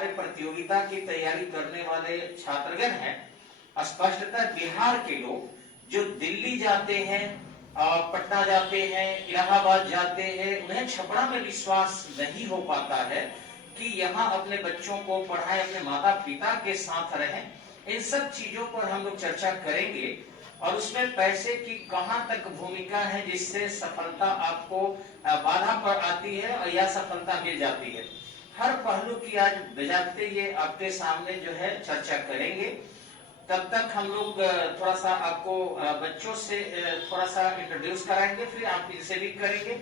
हमारे प्रतियोगिता की तैयारी करने वाले छात्रगण हैं, स्पष्टतः बिहार के लोग जो दिल्ली जाते हैं, पटना जाते हैं, इलाहाबाद जाते हैं, उन्हें छपरा में विश्वास नहीं हो पाता है कि यहाँ अपने बच्चों को पढ़ाएं, अपने माता पिता के साथ रहें। इन सब चीजों पर हम लोग चर्चा करेंगे और उसमें पैसे की कहां तक भूमिका है जिससे सफलता आपको बाधा पर आती है और यह सफलता मिल जाती है। हर पहलू की आज बजाते ये आपके सामने जो है चर्चा करेंगे। तब तक हम लोग थोड़ा सा आपको बच्चों से थोड़ा सा इंट्रोड्यूस कराएंगे, फिर आप इनसे भी करेंगे।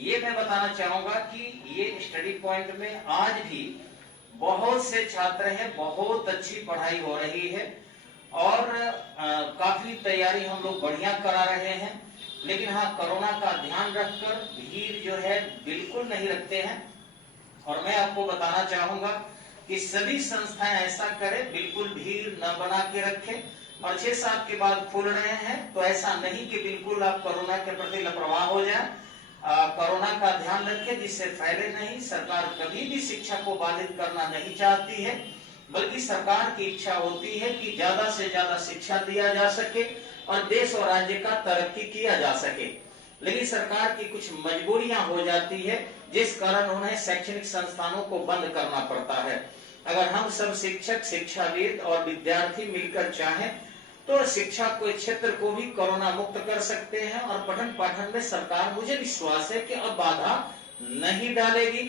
ये मैं बताना चाहूंगा कि ये स्टडी पॉइंट में आज भी बहुत से छात्र हैं, बहुत अच्छी पढ़ाई हो रही है और काफी तैयारी हम लोग बढ़िया करा रहे हैं। लेकिन हाँ, कोरोना का ध्यान रखकर भीड़ जो है बिल्कुल नहीं रखते हैं। और मैं आपको बताना चाहूंगा कि सभी संस्थाएं ऐसा करें, बिल्कुल भीड़ न बना के रखें। और 6-7 के बाद खुल रहे हैं तो ऐसा नहीं कि बिल्कुल आप कोरोना के प्रति लापरवाह हो जाए। कोरोना का ध्यान रखें जिससे फैले नहीं। सरकार कभी भी शिक्षा को बाधित करना नहीं चाहती है, बल्कि सरकार की इच्छा होती है कि ज्यादा से ज्यादा शिक्षा दिया जा सके और देश और राज्य का तरक्की किया जा सके। लेकिन सरकार की कुछ मजबूरियां हो जाती है जिस कारण उन्हें शैक्षणिक संस्थानों को बंद करना पड़ता है। अगर हम सब शिक्षक, शिक्षाविद और विद्यार्थी मिलकर चाहें तो शिक्षा के क्षेत्र को भी कोरोना मुक्त कर सकते हैं और पठन पाठन में सरकार, मुझे विश्वास है कि अब बाधा नहीं डालेगी,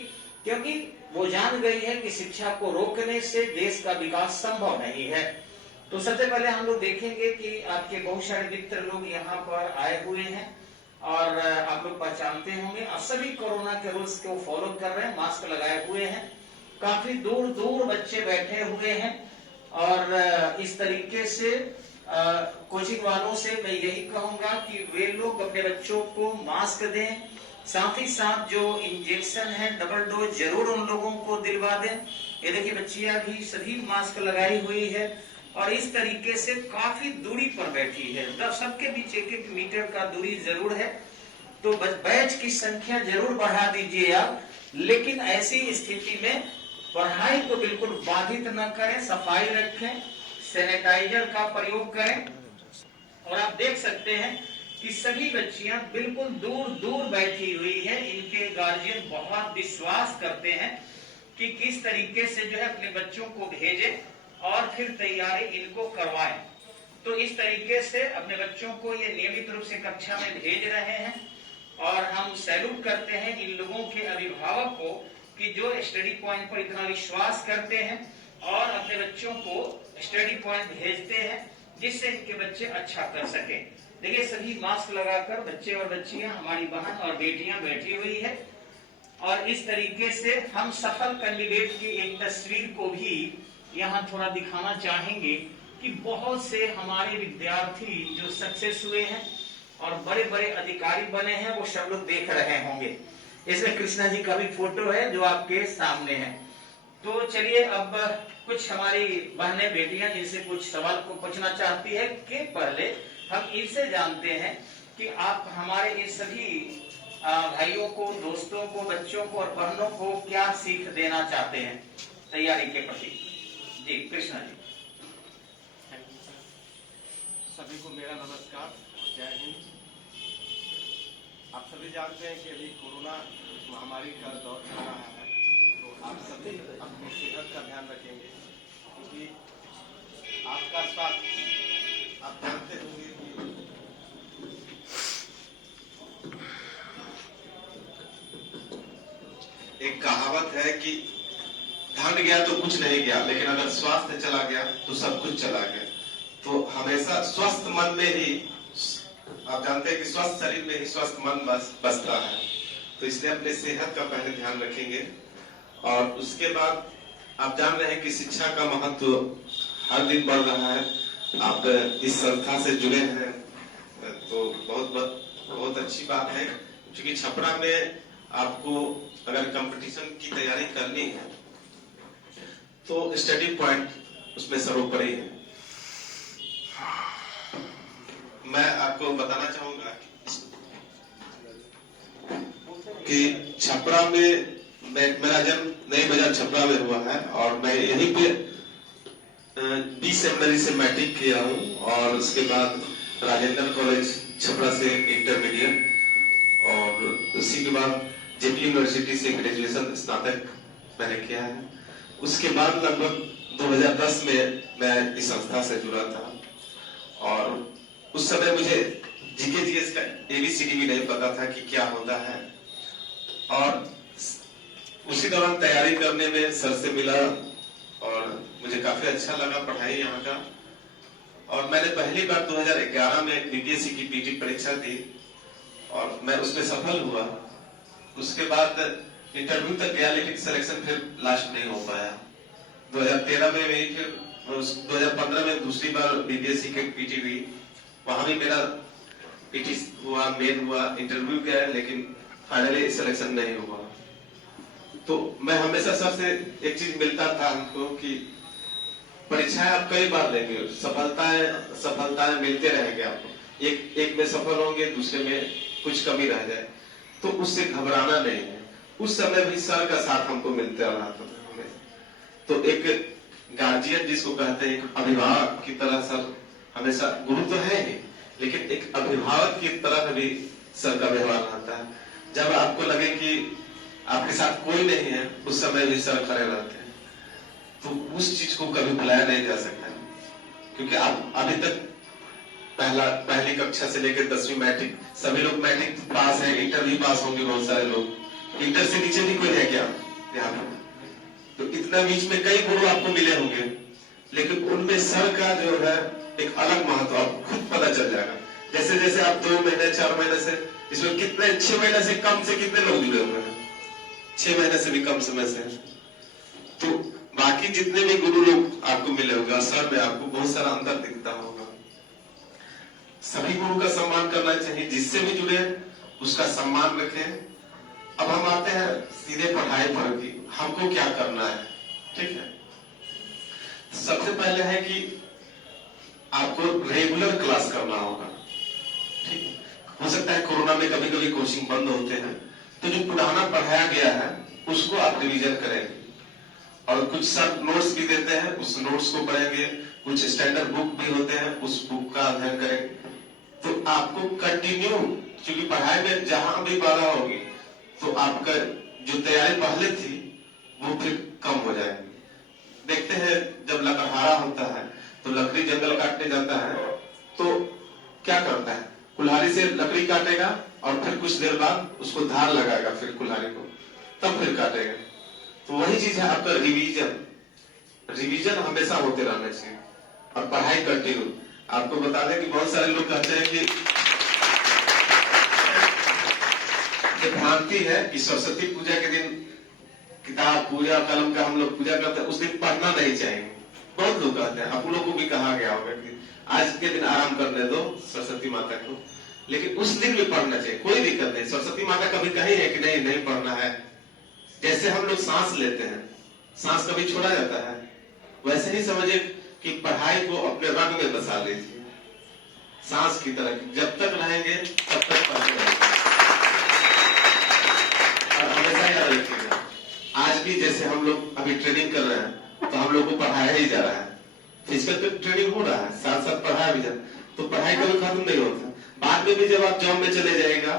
क्योंकि वो जान गई है कि शिक्षा को रोकने से देश का विकास संभव नहीं है। तो सबसे पहले हम लोग देखेंगे कि आपके बहुत सारे मित्र लोग यहाँ पर आए हुए हैं और आप लोग पहचानते होंगे। अब सभी कोरोना के रूल्स को फॉलो कर रहे हैं, मास्क लगाए हुए हैं। काफी दूर दूर बच्चे बैठे हुए हैं और इस तरीके से कोचिंग वालों से मैं यही कहूंगा कि वे लोग अपने बच्चों को मास्क दें, साथ ही साथ जो इंजेक्शन है डबल डोज जरूर उन लोगों को दिलवा दें। ये देखिए बच्चियां भी सभी मास्क लगाई हुई है और इस तरीके से काफी दूरी पर बैठी है। तब सबके बीच 1-1 मीटर का दूरी जरूर है। तो बैच की संख्या जरूर बढ़ा दीजिए आप, लेकिन ऐसी स्थिति में पढ़ाई को बिल्कुल बाधित न करें, सफाई रखें, सैनिटाइजर का प्रयोग करें। और आप देख सकते हैं कि सभी बच्चियां बिल्कुल दूर दूर बैठी हुई है। इनके गार्जियन बहुत विश्वास करते हैं कि किस तरीके से जो है अपने बच्चों को भेजें और फिर तैयारी इनको करवाएं। तो इस तरीके से अपने बच्चों को ये नियमित रूप से कक्षा में भेज रहे हैं और हम सैल्यूट करते हैं इन लोगों के अभिभावक को कि जो स्टडी पॉइंट पर इतना विश्वास करते हैं और अपने बच्चों को स्टडी पॉइंट भेजते हैं जिससे इनके बच्चे अच्छा कर सके। देखिए सभी मास्क लगाकर बच्चे और बच्चियां, हमारी बहन और बेटियां बैठी हुई है और इस तरीके से हम सफल कैंडिडेट की एक तस्वीर को भी यहाँ थोड़ा दिखाना चाहेंगे कि बहुत से हमारे विद्यार्थी जो सक्सेस हुए हैं और बड़े बड़े अधिकारी बने हैं, वो सब लोग देख रहे होंगे। इसमें कृष्णा जी का भी फोटो है जो आपके सामने है। तो चलिए अब कुछ हमारी बहनें बेटियां इनसे कुछ सवाल को पूछना चाहती है कि पहले हम इनसे जानते हैं कि आप हमारे ये सभी भाइयों को, दोस्तों को, बच्चों को और बहनों को क्या सीख देना चाहते हैं तैयारी के प्रति। जी कृष्णा जी। सभी को मेरा नमस्कार, जय हिंद। आप सभी जानते हैं कि अभी कोरोना महामारी का दौर चल रहा है, तो आप सभी अपनी सेहत का ध्यान रखेंगे क्योंकि आपका स्वास्थ्य आप जानते होंगे कि एक कहावत है कि धन गया तो कुछ नहीं गया, लेकिन अगर स्वास्थ्य चला गया तो सब कुछ चला गया। तो हमेशा स्वस्थ मन में ही, आप जानते हैं कि स्वस्थ शरीर में ही स्वस्थ मन बसता है। तो इसलिए अपने सेहत का पहले ध्यान रखेंगे और उसके बाद आप जान रहे हैं कि शिक्षा का महत्व हर दिन बढ़ रहा है। आप इस संस्था से जुड़े हैं तो बहुत अच्छी बात है, क्योंकि छपरा में आपको अगर कंपटीशन की तैयारी करनी है तो स्टडी पॉइंट उसमें सर्वोपरि है। मैं आपको बताना चाहूंगा कि छपरा में मेरा जन्म नई बाजार छपरा में हुआ है और मैं यहीं पे 20 सेमिनरी से मैट्रिक किया हूँ और उसके बाद राजेंद्र कॉलेज छपरा से इंटरमीडिएट और उसी के बाद जेपी यूनिवर्सिटी से ग्रेजुएशन स्नातक मैंने किया है। उसके बाद लगभग 2010 में मैं इस संस्था से जुड़ा था और उस समय मुझे जीके जीएस का एबीसीडी भी नहीं पता था कि क्या होता है और उसी दौरान तैयारी करने में सर से मिला और मुझे काफी अच्छा लगा पढ़ाई यहाँ का और मैंने पहली बार 2011 में बीपीएससी की पीटी परीक्षा दी और मैं उसमें सफल हुआ। उसके बाद इंटरव्यू तक गया लेकिन सिलेक्शन फिर लास्ट नहीं हो पाया। 2013 में भी फिर 2015 में दूसरी बार बीपीएससी की पीटी हुई, वहां भी मेरा पीटी हुआ, मेन हुआ, इंटरव्यू गया लेकिन फाइनली सिलेक्शन नहीं हुआ। तो मैं हमेशा सबसे एक चीज मिलता था हमको कि परीक्षाएं आप कई बार लेंगे, सफलताएं मिलते रहेंगे आपको, एक में सफल होंगे, दूसरे में कुछ कमी रह जाए तो उससे घबराना नहीं है। उस समय भी सर का साथ हमको मिलते रहा था हमें। तो एक गार्जियन जिसको कहते हैं, एक अभिभावक की तरह सर हमेशा, गुरु तो है ही लेकिन एक अभिभावक की तरह भी सर का व्यवहार रहता है। जब आपको लगे कि आपके साथ कोई नहीं है उस समय भी सर खड़े रहते हैं, तो उस चीज को कभी भुलाया नहीं जा सकता है। क्योंकि आप अभी तक पहली कक्षा से लेकर 10वीं मैट्रिक, सभी लोग मैट्रिक पास है, इंटर भी पास होंगे बहुत सारे लोग, इंटर से नीचे भी कोई है क्या यहाँ पे? तो इतना बीच में कई गुरु आपको मिले होंगे लेकिन उनमें सर का जो है एक अलग महत्व आपको खुद पता चल जाएगा। जैसे जैसे आप 2 महीने 4 महीने से, इसमें कितने 6 महीने से कम से कितने लोग जुड़े हुए हैं, 6 महीने से भी कम समय से। तो बाकी जितने भी गुरु लोग आपको मिले होंगे, सर में आपको बहुत सारा अंतर दिखता होगा। सभी गुरु का सम्मान करना चाहिए, जिससे भी जुड़े उसका सम्मान रखें। अब हम आते हैं सीधे पढ़ाई पर कि हमको क्या करना है। ठीक है, सबसे पहले है कि आपको रेगुलर क्लास करना होगा। ठीक है, हो सकता है कोरोना में कभी कभी कोचिंग बंद होते हैं, तो जो पुराना पढ़ाया गया है उसको आप रिवीजन करेंगे और कुछ सब नोट्स भी देते हैं, उस नोट्स को पढ़ेंगे। कुछ स्टैंडर्ड बुक भी होते हैं, उस बुक का अध्ययन करेंगे। तो आपको कंटिन्यू, क्योंकि पढ़ाई में जहां भी बाधा होगी तो आपका जो तैयारी पहले थी वो फिर कम हो जाएगी। देखते हैं जब लकड़हारा होता है तो लकड़ी जंगल काटने जाता है तो क्या करता है, कुल्हाड़ी से लकड़ी काटेगा और फिर कुछ देर बाद उसको धार लगाएगा, फिर कुल्हाड़ी को, तब फिर काटेगा। तो वही चीज है आपका रिवीजन हमेशा होते रहना चाहिए और पढ़ाई कंटिन्यू। आपको बता दें कि बहुत सारे लोग कहते हैं कि भ्रांति है कि सरस्वती पूजा के दिन किताब, पूजा, कलम का हम लोग पूजा करते हैं, उस दिन पढ़ना नहीं चाहिए। बहुत लोग कहते हैं, आप लोगों को भी कहा गया होगा कि आज के दिन आराम करने दो सरस्वती माता को, लेकिन उस दिन भी पढ़ना चाहिए, कोई दिक्कत नहीं। सरस्वती माता कभी कही है कि नहीं पढ़ना है। जैसे हम लोग सांस लेते हैं, सांस कभी छोड़ा जाता है, वैसे ही समझिए कि पढ़ाई को अपने रंग में बसा लीजिए, सांस की तरह। जब तक रहेंगे तब तक पढ़ते रहेंगे। और हमेशा याद रखिएगा, आज भी जैसे हम लोग अभी ट्रेनिंग कर रहे हैं तो हम लोग को पढ़ाया ही जा रहा है, फिजिकल ट्रेनिंग हो रहा है, साथ साथ पढ़ाया भी जा रहा है, तो पढ़ाई कभी खत्म नहीं होता। बाद में भी जब आप जॉब में चले जाएगा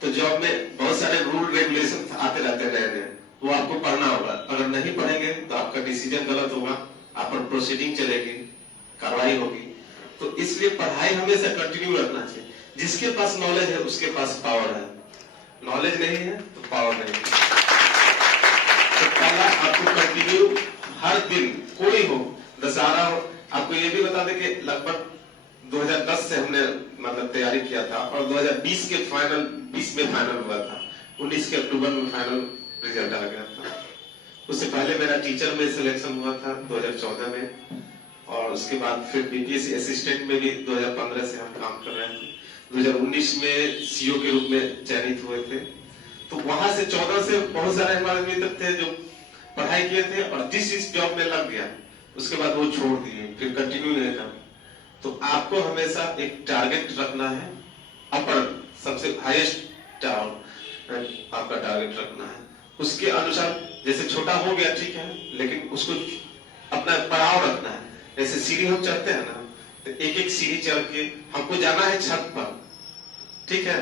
तो जॉब में बहुत सारे रूल रेगुलेशन आते रहते हैं नए, वो आपको पढ़ना होगा। अगर नहीं पढ़ेंगे तो आपका डिसीजन गलत होगा, आप पर प्रोसीडिंग चलेगी, कार्रवाई होगी। तो इसलिए पढ़ाई हमेशा कंटिन्यू रखना चाहिए। जिसके पास नॉलेज है उसके पास पावर है, नॉलेज नहीं है तो पावर नहीं है। तो पहला आपको कंटिन्यू हर दिन, कोई हो, दशहरा हो। आपको ये भी बता दें कि लगभग 2010 से हमने मतलब तैयारी किया था और 2020 में फाइनल हुआ था, 19 के अक्टूबर में फाइनल रिजल्ट आ गया था। उससे पहले मेरा टीचर में सिलेक्शन हुआ था 2014 में और उसके बाद फिर बीपीएससी असिस्टेंट में भी 2015 से हम काम कर रहे थे। 2019 में सीओ के रूप में चयनित हुए थे। तो वहां से 14 से बहुत सारे हमारे मित्र थे जो पढ़ाई किए थे और जिस जॉब में लग गया उसके बाद वो छोड़ दिए, फिर कंटिन्यू नहीं कर। तो आपको हमेशा एक टारगेट रखना है, अपर सबसे हाईएस्ट आपका टारगेट रखना है उसके अनुसार जैसे छोटा हो गया ठीक है, लेकिन उसको अपना पड़ाव रखना है। जैसे सीढ़ी हम चढ़ते हैं ना, तो एक एक सीढ़ी चढ़ के हमको जाना है छत पर, ठीक है,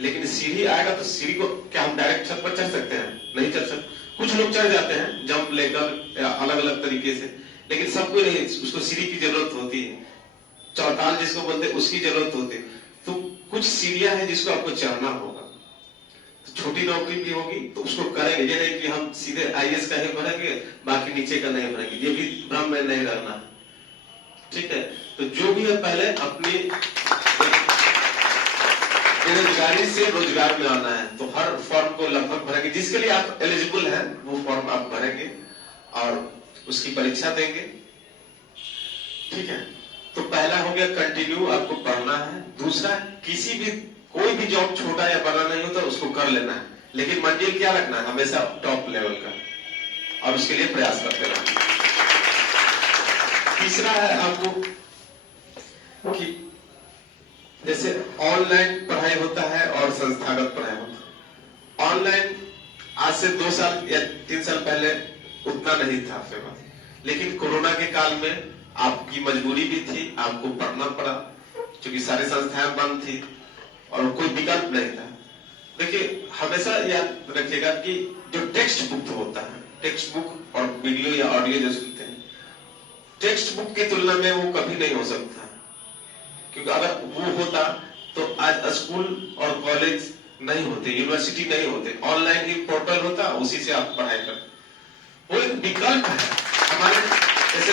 लेकिन सीढ़ी आएगा तो सीढ़ी को क्या हम डायरेक्ट छत पर चढ़ सकते हैं? नहीं चढ़ सकते। कुछ लोग चढ़ जाते हैं जंप लेकर अलग अलग तरीके से, लेकिन सबको नहीं, उसको सीढ़ी की जरूरत होती है। चौताल जिसको बोलते हैं उसकी जरूरत होती है। तो कुछ सीढ़ियां हैं जिसको आपको चढ़ना होगा। तो छोटी नौकरी भी होगी तो उसको करेंगे, ये नहीं कि हम सीधे IAS का ही भरेंगे बाकी नीचे का नहीं भरेंगे, ये भी भ्रम में नहीं रहना, ठीक है। तो जो भी है पहले अपनी बेरोजगारी से रोजगार में आना है, तो हर फॉर्म को लगभग भरेंगे, जिसके लिए आप एलिजिबल हैं वो फॉर्म आप भरेंगे और उसकी परीक्षा देंगे, ठीक है। तो पहला हो गया कंटिन्यू, आपको पढ़ना है। दूसरा, किसी भी कोई भी जॉब छोटा या बड़ा नहीं होता, उसको कर लेना है, लेकिन मंजिल क्या रखना है? हमेशा टॉप लेवल का, और उसके लिए प्रयास करते रहना। तीसरा है आपको कि जैसे ऑनलाइन पढ़ाई होता है और संस्थागत पढ़ाई होता है। ऑनलाइन आज से 2 साल या 3 साल पहले उतना नहीं था फेमस, लेकिन कोरोना के काल में आपकी मजबूरी भी थी, आपको पढ़ना पड़ा, क्योंकि सारी संस्थाएं बंद थी और कोई विकल्प नहीं था। देखिए, हमेशा याद रखिएगा कि जो टेक्स्ट बुक होता है, टेक्स्ट बुक और वीडियो या ऑडियो जो सुनते हैं, टेक्स्ट बुक की तुलना में वो कभी नहीं हो सकता, क्योंकि अगर वो होता तो आज स्कूल और कॉलेज नहीं होते, यूनिवर्सिटी नहीं होते, ऑनलाइन ही पोर्टल होता, उसी से आप पढ़ाई करते। वो एक विकल्प है हमारे, जैसे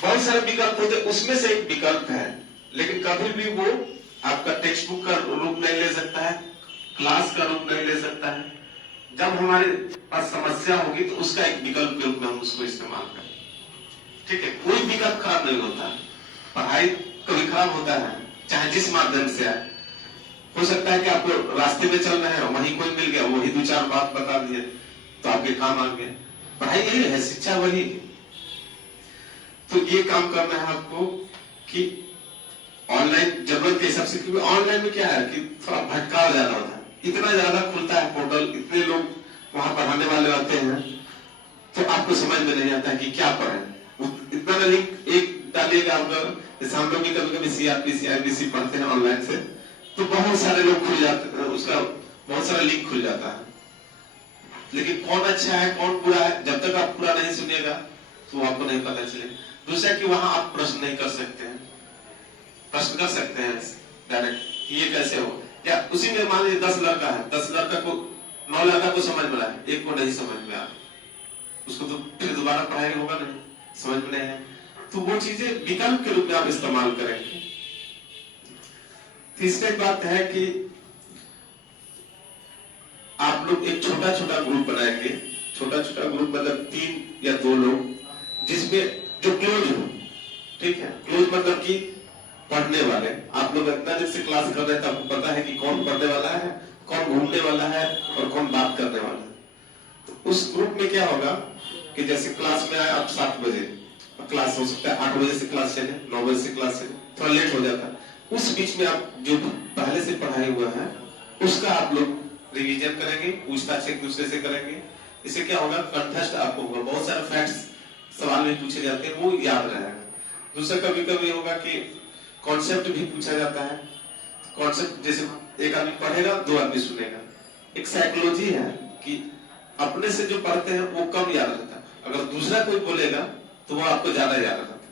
बहुत सारे विकल्प होते, उसमें से एक विकल्प है, लेकिन कभी भी वो आपका टेक्स्ट बुक का रूप नहीं ले सकता है, क्लास का रूप नहीं ले सकता है। जब हमारे पास समस्या होगी तो उसका एक विकल्प के रूप में हम उसको इस्तेमाल करें, ठीक है। कोई विकल्प खराब नहीं होता, पढ़ाई कभी खराब होता है, चाहे जिस माध्यम से आए। हो सकता है कि आपको रास्ते में चल रहे हैं, वहीं कोई मिल गया, वही 2-4 बात बता दिए तो आपके काम आ गए। पढ़ाई यही है, शिक्षा वही है। तो ये काम करना है आपको कि ऑनलाइन जरूरत के हिसाब से, क्योंकि ऑनलाइन में क्या है कि थोड़ा भटकाव ज्यादा होता है, इतना ज्यादा खुलता है पोर्टल, इतने लोग वहां पढ़ाने वाले आते हैं, तो आपको समझ में नहीं आता है कि क्या पढ़े। इतना ना लिंक एक डालिएगा अगर, जैसे हम लोग भी कभी कभी CRPC IBC पढ़ते हैं ऑनलाइन से, तो बहुत सारे लोग खुल जाते हैं, उसका बहुत सारा लिंक खुल जाता है, लेकिन कौन अच्छा है कौन बुरा है, जब तक आप पूरा नहीं सुनिएगा तो आपको नहीं पता चलेगा। दूसरा कि वहां आप प्रश्न नहीं कर सकते हैं, प्रश्न कर सकते हैं डायरेक्ट, ये कैसे हो, या उसी में मान लीजिए 10 लड़का है, 10 लड़का को 9 लड़का को समझ में आया, एक को नहीं समझ में आया, उसको तो फिर दोबारा पढ़ाई होगा नहीं, समझ में नहीं है। तो वो चीजें विकल्प के रूप में आप इस्तेमाल करेंगे। तीसरी बात है कि आप लोग एक छोटा छोटा ग्रुप बनाएंगे, छोटा छोटा ग्रुप मतलब 3 या 2 लोग, जिसमें जो क्लोज हो, ठीक है, क्लोज मतलब कि पढ़ने वाले। आप लोग इतना दिन से क्लास कर रहे हैं तो आपको पता है कि कौन पढ़ने वाला है, कौन घूमने वाला है और कौन बात करने वाला है। तो उस ग्रुप में क्या होगा कि जैसे क्लास में आए आप 7 बजे, क्लास हो सकता है 8 बजे से क्लास चले, 9 बजे से क्लास चले, थोड़ा लेट हो जाता है, उस बीच में आप जो पहले से पढ़ाई हुआ है उसका आप लोग रिवीजन करेंगे, पूछताछ एक दूसरे से करेंगे। इससे क्या होगा, कंठस्थ आपको होगा, बहुत सारे फैक्ट्स सवाल में पूछे जाते हैं, वो याद रहेगा। दूसरा कभी कभी होगा कि कॉन्सेप्ट भी पूछा जाता है, कॉन्सेप्ट जैसे एक आदमी पढ़ेगा 2 आदमी सुनेगा। एक साइकोलॉजी है कि अपने से जो पढ़ते हैं वो कम याद रहता है, अगर दूसरा कोई बोलेगा तो वो आपको ज्यादा याद रहता है।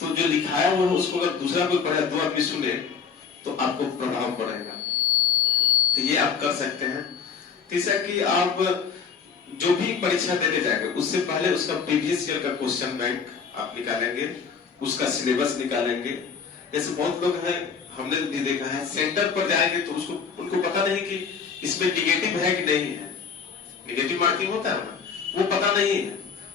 तो जो लिखाया हुआ है उसको अगर दूसरा कोई पढ़े, 2 आदमी सुने तो आपको प्रभाव पड़ेगा। तो ये आप कर सकते हैं। तीसरा कि आप जो भी परीक्षा देने जाएंगे उससे पहले उसका प्रीवियस ईयर का क्वेश्चन बैंक आप निकालेंगे, उसका सिलेबस निकालेंगे। जैसे बहुत लोग हैं, हमने भी देखा है, सेंटर पर जाएंगे तो उनको पता नहीं कि इसमें निगेटिव है कि नहीं है, निगेटिव मार्किंग होता है ना, वो पता नहीं है।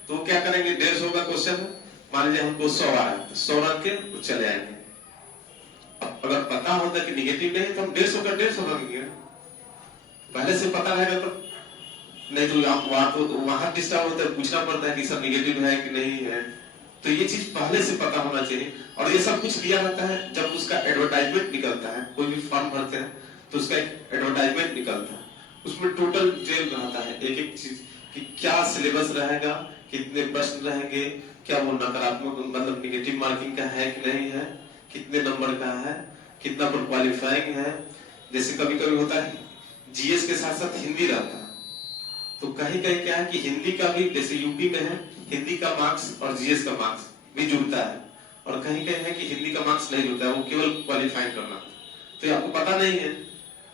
तो वो क्या करेंगे, 150 का क्वेश्चन, मान लीजिए हमको 100 आ रहा है, 100 रख के वो चले आएंगे। अब अगर पता होता कि निगेटिव नहीं तो हम 150 का 150 रखेंगे, पहले से पता रहेगा तो नहीं, तो वहां डिस्टर्ब होता है, पूछना पड़ता है कि सब निगेटिव है कि नहीं है। तो ये चीज पहले से पता होना चाहिए। और ये सब कुछ दिया रहता है, जब उसका एडवर्टाइजमेंट निकलता है, कोई भी फॉर्म भरते हैं तो उसका एक एडवर्टाइजमेंट निकलता है, उसमें टोटल डिटेल रहता है एक एक चीज कि क्या सिलेबस रहेगा, कितने प्रश्न रहेंगे, क्या वो नकारात्मक मतलब निगेटिव मार्किंग का है कि नहीं है, कितने नंबर का है, कितना पर क्वालिफाइंग है। जैसे कभी कभी होता है जीएस के साथ साथ हिंदी रहता है, तो कहीं कहीं क्या है कि हिंदी का भी, जैसे यूपी में है हिंदी का मार्क्स और जीएस का मार्क्स भी जुड़ता है, और कहीं कहीं है कि हिंदी का मार्क्स नहीं जुड़ता है, वो केवल क्वालिफाई करना। तो ये आपको पता नहीं है,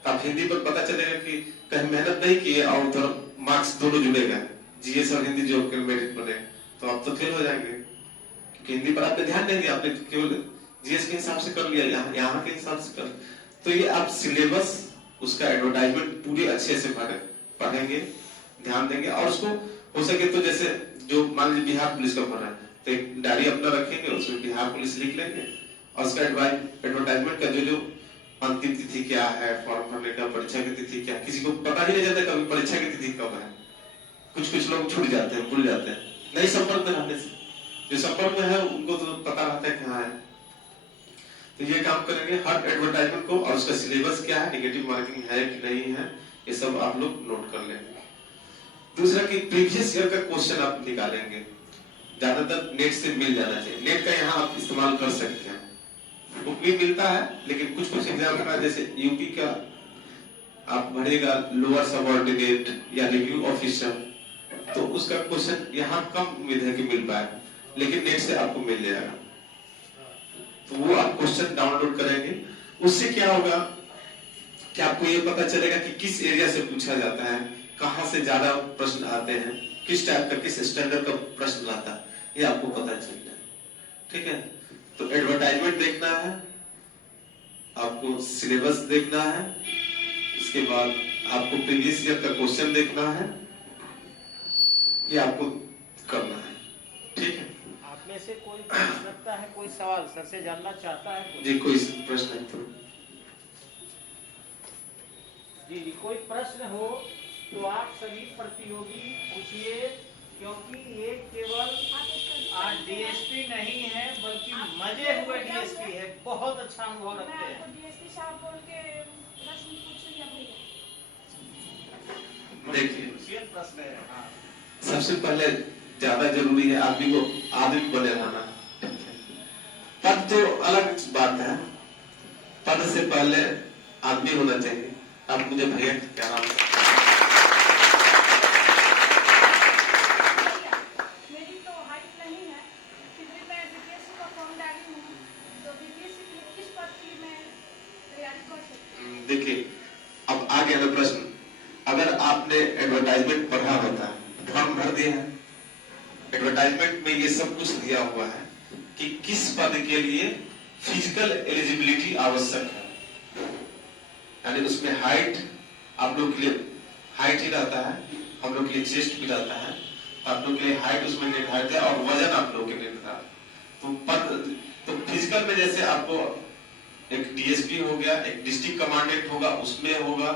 तो आप हिंदी पर पता चलेगा कि कहीं मेहनत नहीं की है और उधर मार्क्स दोनों जुड़ेगा, जीएस और हिंदी जो मेरिट बने, तो आप तो फेल हो जाएंगे, क्योंकि हिंदी पर आपने ध्यान नहीं दिया, आपने केवल जीएस के हिसाब से कर लिया, यहाँ के हिसाब से कर। तो ये आप सिलेबस उसका एडवर्टाइजमेंट पूरे अच्छे से पढ़ेंगे, ध्यान देंगे, और उसको हो सके तो जैसे जो मान लीजिए बिहार पुलिस का भर रहा है तो एक डायरी अपना रखेंगे, उसमें बिहार पुलिस लिख लेंगे, और उसका एडवर्टाइजमेंट का जो अंतिम तिथि क्या है, फॉर्म भरने का, परीक्षा की तिथि क्या, किसी को पता ही नहीं चलता कभी परीक्षा की तिथि कब है। कुछ लोग छूट जाते हैं, भूल जाते हैं, नहीं संपर्क में रहने से। जो संपर्क में है उनको तो पता रहता है कहाँ है। तो ये काम करेंगे हर एडवर्टाइजमेंट को, और उसका सिलेबस क्या है, नेगेटिव मार्किंग है कि नहीं है, ये सब आप लोग नोट कर लेंगे। दूसरा कि प्रीवियस ईयर का क्वेश्चन आप निकालेंगे, ज्यादातर नेट से मिल जाना चाहिए, नेट का यहाँ आप इस्तेमाल कर सकते हैं, बुक भी मिलता है, लेकिन कुछ एग्जाम का जैसे यूपी का आप भरेगा लोअर सबऑर्डिनेट या रिव्यू ऑफिसर, तो उसका क्वेश्चन यहाँ कम उम्मीद है कि मिल पाए, लेकिन नेट से आपको मिल जाएगा। तो वो आप क्वेश्चन डाउनलोड करेंगे, उससे क्या होगा कि आपको ये पता चलेगा कि किस एरिया से पूछा जाता है, कहां से ज्यादा प्रश्न आते हैं, किस टाइप का, किस स्टैंडर्ड का प्रश्न आता है, ये आपको पता चल जाए। ठीक है, तो एडवर्टाइजमेंट देखना है, आपको सिलेबस देखना है, उसके बाद आपको प्रीवियस ईयर का क्वेश्चन देखना है, ये आपको करना है। ठीक है, आप में से कोई प्रश्न रखता है, कोई सवाल सर से जानना चाहता है? जी कोई प्रश्न है? जी कोई प्रश्न हो तो आप सभी प्रतियोगी पूछिए, क्योंकि ये केवल आज डीएसपी नहीं है बल्कि मजे हुए डीएसपी है, बहुत अच्छा अनुभव रखते हैं। डीएसपी साहब बोल के प्रश्न पूछिए भैया। देखिए प्रश्न है। हाँ, सबसे पहले ज्यादा जरूरी है आदमी को आदमी बने रहना। पद तो अलग बात है, पद से पहले आदमी होना चाहिए। आप मुझे भैया क्या नाम है? मेरी तो हाइट नहीं है, फिर भी मैं बीपीएससी का फॉर्म डाली हूँ, तो बीपीएससी के लिए किस पद की मैं तैयारी कर सकती हूँ? देखिए अब आ गया ना प्रश्न, अगर आपने एडवर्टाइजमेंट पढ़ा होता, फॉर्म भर दिया है, एडवर्टाइजमेंट में ये सब कुछ दिया हुआ है कि किस पद के लिए फिजिकल एलिजिबिलिटी आवश्यक है, यानी उसमें हाइट आप लोग के लिए हाइट ही रहता है, हम लोग के लिए चेस्ट भी रहता है, आप लोग के लिए हाइट उसमें निर्धारित है और वजन आप लोग के निर्धारित। तो पद तो फिजिकल में जैसे आपको एक डीएसपी हो गया, एक डिस्ट्रिक्ट कमांडेंट होगा, उसमें होगा,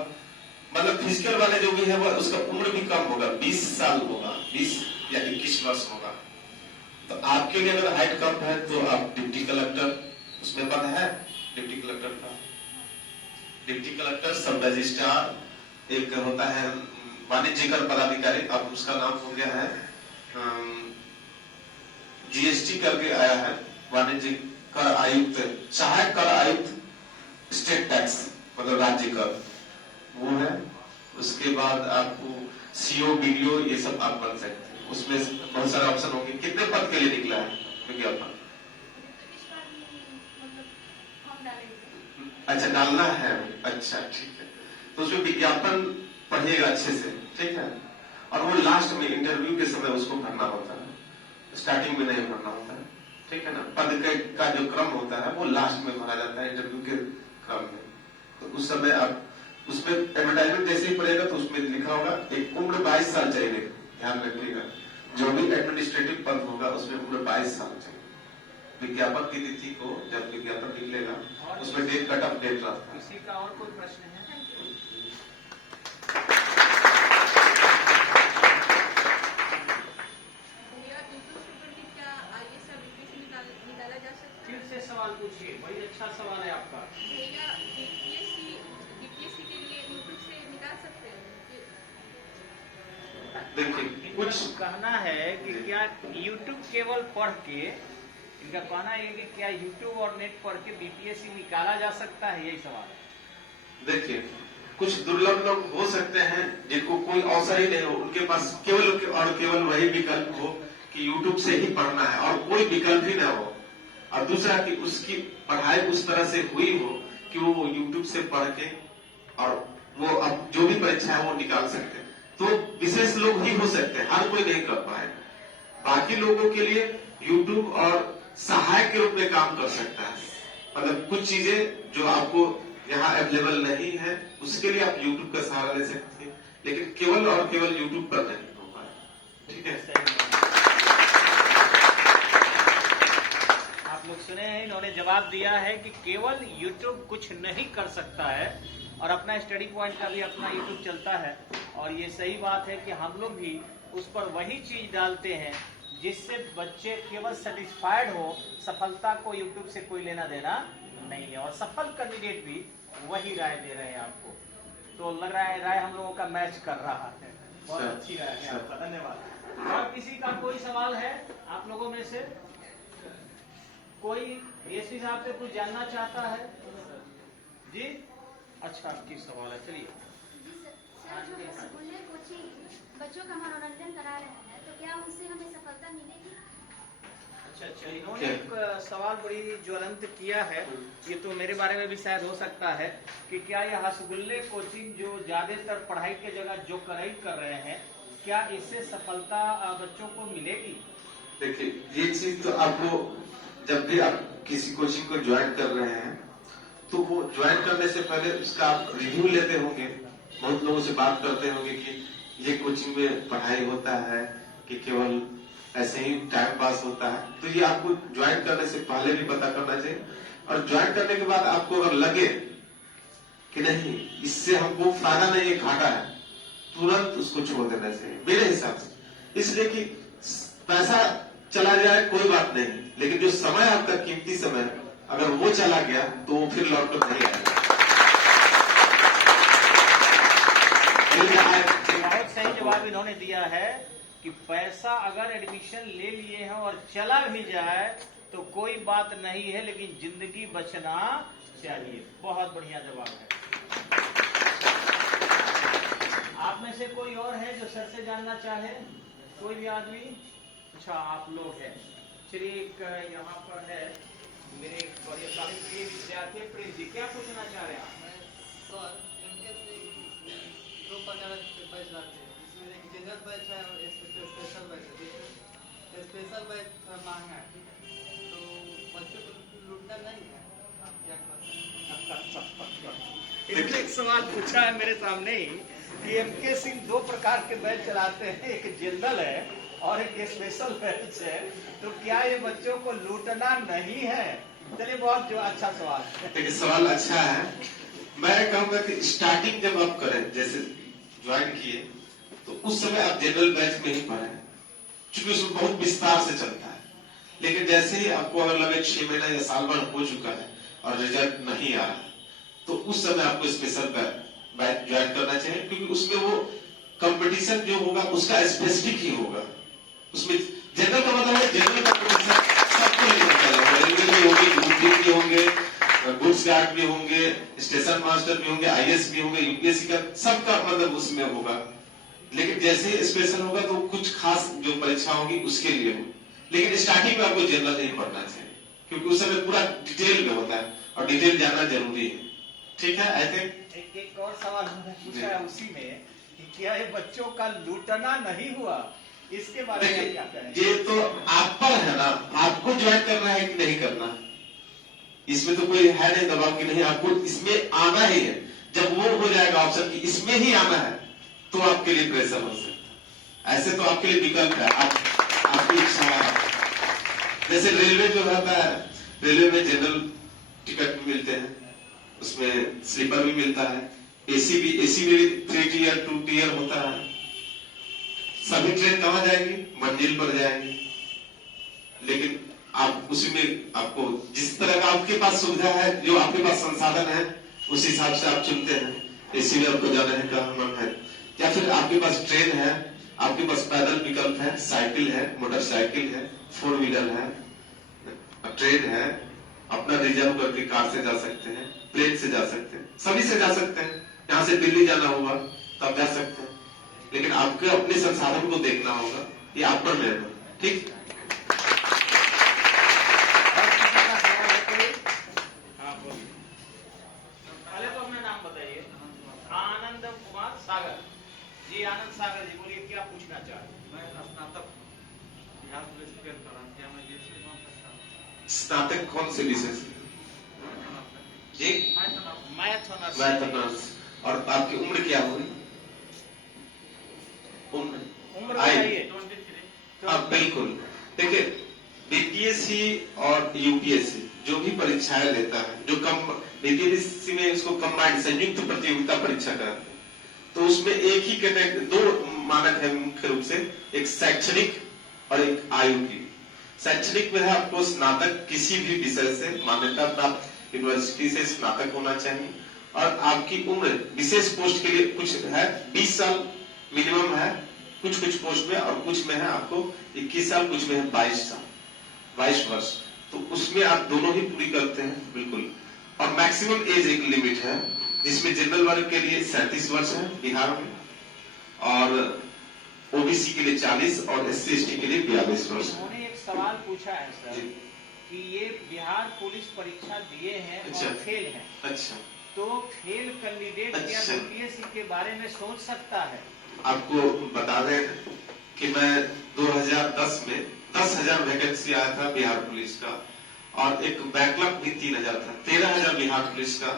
मतलब फिजिकल वाले जो भी है वो उसका उम्र भी कम होगा, 20 साल होगा, 20 या 21 वर्ष होगा। तो आपके लिए अगर हाइट कम है तो आप डिप्टी कलेक्टर, उसमें पद है डिप्टी कलेक्टर का, डिप्टी कलेक्टर, सब रजिस्ट्रार, एक होता है वाणिज्य कर पदाधिकारी, अब उसका नाम हो गया है जीएसटी करके आया है, वाणिज्य कर आयुक्त, सहायक कर आयुक्त, स्टेट टैक्स मतलब राज्य कर, वो है। उसके बाद आपको सीओ बीडीओ ये सब आप बन सकते हैं, उसमें बहुत सारे ऑप्शन होंगे। कितने पद के लिए निकला है विज्ञापन? अच्छा डालना है, अच्छा ठीक है, तो उसमें विज्ञापन पढ़िएगा अच्छे से, ठीक है, और वो लास्ट में इंटरव्यू के समय उसको भरना होता है, स्टार्टिंग में नहीं भरना होता है, ठीक है ना। पद का जो क्रम होता है वो लास्ट में भरा जाता है इंटरव्यू के क्रम में। तो उस समय आप उसमें एडवर्टाइजमेंट जैसे ही पड़ेगा तो उसमें लिखा होगा एक उम्र 22 साल चाहिए, ध्यान रखिएगा, जो भी एडमिनिस्ट्रेटिव पद होगा उसमें उम्र 22 साल चाहिए। विज्ञापन की तिथि को जब विज्ञापन निकलेगा उसमें डेट कट ऑफ डेट रहता है। किसी का और कोई प्रश्न है? फिर से सवाल पूछिए, बड़ी अच्छा सवाल है आपका। भैया बीपीएससी के लिए यूट्यूब से निकाल सकते हैं? देखिए कुछ कहना है कि क्या YouTube केवल पढ़ के, इनका कहना है कि क्या YouTube और नेट पढ़ के बीपीएससी निकाला जा सकता है, यही सवाल है। देखिए कुछ दुर्लभ लोग हो सकते हैं जिनको कोई अवसर ही नहीं हो, उनके पास केवल और केवल वही विकल्प हो कि YouTube से ही पढ़ना है और कोई विकल्प ही ना हो, और दूसरा कि उसकी पढ़ाई उस तरह से हुई हो कि वो YouTube से पढ़ के और वो अब जो भी परीक्षा है वो निकाल सकते हैं। तो विशेष लोग ही हो सकते हैं, हर कोई नहीं कर पाएगा। बाकी लोगों के लिए YouTube और सहायक के रूप में काम कर सकता है। मतलब कुछ चीजें जो आपको यहाँ अवेलेबल नहीं है उसके लिए आप YouTube का सहारा ले सकते हैं, लेकिन केवल और केवल YouTube पर नहीं हो पाए। ठीक है, आप लोग सुने हैं, इन्होंने जवाब दिया है कि केवल YouTube कुछ नहीं कर सकता है, और अपना स्टडी पॉइंट का भी अपना YouTube चलता है। और ये सही बात है कि हम लोग भी उस पर वही चीज डालते हैं जिससे बच्चे केवल सेटिस्फाइड हो, सफलता को YouTube से कोई लेना देना नहीं है। और सफल कैंडिडेट भी वही राय दे रहे हैं आपको, तो लग रहा है राय हम लोगों का मैच कर रहा है। बहुत अच्छी राय है आपका, धन्यवाद। और किसी का कोई सवाल है आप लोगों में से? कोई एसपी साहब से कुछ जानना चाहता है जी? अच्छा, आपकी सवाल है, चलिए। सर, जो रसगुल्ले कोचिंग बच्चों का मनोरंजन करा रहे हैं, तो क्या उनसे हमें सफलता मिलेगी? अच्छा, इन्होंने एक सवाल बड़ी ज्वलंत किया है, ये तो मेरे बारे में भी शायद हो सकता है कि क्या ये रसगुल्ले कोचिंग जो ज्यादातर पढ़ाई के जगह जो कर रहे हैं, क्या इससे सफलता बच्चों को मिलेगी? देखिए ये चीज तो आपको जब भी आप किसी कोचिंग को ज्वाइन कर रहे हैं तो वो ज्वाइन करने से पहले उसका आप रिव्यू लेते होंगे, बहुत लोगों से बात करते होंगे कि ये कोचिंग में पढ़ाई होता है कि केवल ऐसे ही टाइम पास होता है। तो ये आपको ज्वाइन करने से पहले भी पता करना चाहिए, और ज्वाइन करने के बाद आपको अगर लगे कि नहीं इससे हमको फायदा नहीं है, घाटा है, तुरंत उसको छोड़ देना चाहिए मेरे हिसाब से। इसलिए कि पैसा चला जाए कोई बात नहीं, लेकिन जो समय आपका कीमती समय अगर वो चला गया तो वो फिर लौट कर नहीं आएगा। बहुत सही जवाब इन्होंने दिया है कि पैसा अगर एडमिशन ले लिए हैं और चला भी जाए तो कोई बात नहीं है, लेकिन जिंदगी बचना चाहिए। बहुत बढ़िया जवाब है। आप में से कोई और है जो सर से जानना चाहे? कोई भी आदमी? अच्छा, आप लोग हैं। चलिए, एक यहाँ पर है मेरे बड़े प्रिय विद्यार्थी प्रिंस जी, क्या पूछना चाह रहे हैं आप? सर, दो प्रकार के बैच रखते हैं, इसमें एक जनरल बैच है और एक स्पेशल बैच है। स्पेशल बैच थोड़ा महंगा है, तो बच्चों को लूटना नहीं है, आप क्या करते हैं? एक सवाल पूछा है मेरे सामने ही कि एमके सिंह दो प्रकार के बैच चलाते हैं, एक जनरल है और एक स्पेशल बैच है, तो क्या ये बच्चों को लूटना नहीं है? चलिए, बहुत जो अच्छा सवाल है। देखिए सवाल अच्छा है। मैं कहूंगा कि स्टार्टिंग जब आप करें, जैसे ज्वाइन किए तो उस समय आप जनरल बैच में ही पढ़े, क्योंकि उसमें बहुत विस्तार से चलता है। लेकिन जैसे ही आपको अगर लगे 6 महीना या साल भर हो चुका है और रिजल्ट नहीं आ रहा है, तो उस समय आपको स्पेशल बैच ज्वाइन करना चाहिए, क्योंकि उसमें वो कंपटीशन जो होगा उसका स्पेसिफिक ही होगा। उसमें जनरल का मतलब है जनरल कंपटीशन सबको नहीं होगा, रेलवे भी होगी, ग्रुप डी भी होंगे, गुड्स गार्ड भी होंगे, स्टेशन मास्टर भी होंगे, आईएएस भी होंगे, यूपीएससी का सबका मतलब उसमें होगा। लेकिन जैसे ही स्पेशल होगा तो कुछ खास जो परीक्षा होगी उसके लिए हो। लेकिन स्टार्टिंग में आपको जनरल नहीं पढ़ना चाहिए, क्योंकि उस समय पूरा डिटेल में होता है और डिटेल जानना जरूरी है। ठीक है, आई थिंक एक और सवाल हमने पूछा है उसी में कि क्या ये बच्चों का लूटना नहीं हुआ, इसके बारे में क्या कहें? ये तो आप पर है ना, आपको ज्वाइन करना है कि नहीं करना। इसमें तो कोई है नहीं दबाव कि नहीं, आपको इसमें आना ही है। जब वो हो जाएगा ऑप्शन कि इसमें ही आना है, तो आपके लिए प्रेशर हो सकता है। ऐसे तो आपके लिए विकल्प है, आपकी इच्छा है। जैसे रेलवे जो रहता है, रेलवे में जनरल टिकट भी मिलते हैं, उसमें स्लीपर भी मिलता है, एसी में भी 3 टियर 2 टियर होता है। सभी ट्रेन कहाँ जाएंगी? मंजिल पर जाएंगी। लेकिन आप उसमें आपको जिस तरह का आपके पास सुविधा है, जो आपके पास संसाधन है, उस हिसाब से आप चुनते हैं। एसी में आपको जाना है, कहाँ मन है, या फिर आपके पास ट्रेन है, आपके पास पैदल विकल्प है, साइकिल है, मोटरसाइकिल है, 4 व्हीलर है, ट्रेन है, अपना रिजर्व करके कार से जा सकते हैं, प्लेन से जा सकते हैं, सभी से जा सकते हैं। यहाँ से दिल्ली जाना होगा तो आप जा सकते हैं, लेकिन आपके अपने संसाधन को देखना होगा, ये आप पर निर्भर है। ठीक, पहले तो अपना नाम बताइए। आनंद कुमार सागर जी। आनंद सागर जी बोलिए, क्या पूछना चाह रहे हैं? मैं स्नातक बिहार पुलिस क्लियर करा, क्या मैं ये मान सकता हूँ? स्नातक कौन से विषय से? जी, मैथ मैथमेटिक्स। और आपकी उम्र क्या हुई? उम्र आई। बताइए। 23। हाँ बिल्कुल। देखिए, बीपीएससी और यूपीएससी जो भी परीक्षाएं लेता है, जो कम बीपीएससी में इसको कंबाइंड संयुक्त प्रतियोगिता परीक्षा कराते हैं, तो उसमें एक ही कैटेगरी, 2 मानक है मुख्य रूप से, एक शैक्षणिक और एक आयु की। शैक्षणिक में है आपको स्नातक किसी भी विषय से मान्यता प्राप्त यूनिवर्सिटी से स्नातक होना चाहिए, और आपकी उम्र विशेष पोस्ट के लिए कुछ है 20 साल मिनिमम है, कुछ पोस्ट में, और कुछ में है आपको 21 साल, कुछ में है 22 साल, 22 वर्ष। तो उसमें आप दोनों ही पूरी करते हैं बिल्कुल। और मैक्सिमम एज एक लिमिट है, जिसमें जनरल वर्ग के लिए 37 वर्ष है बिहार में, और ओबीसी के लिए 40 और एससी एसटी के लिए 42 वर्ष है। उन्होंने एक सवाल पूछा है सर जी। कि ये बिहार पुलिस परीक्षा दिए हैं अच्छा। और फेल हैं, अच्छा, तो फेल कैंडिडेट क्या अच्छा। यूपीएससी के बारे में सोच सकता है? आपको बता दें कि मैं 2010 में 10,000 वैकेंसी आया था बिहार पुलिस का, और एक बैकलॉग भी 3,000 था, 13,000 बिहार पुलिस का।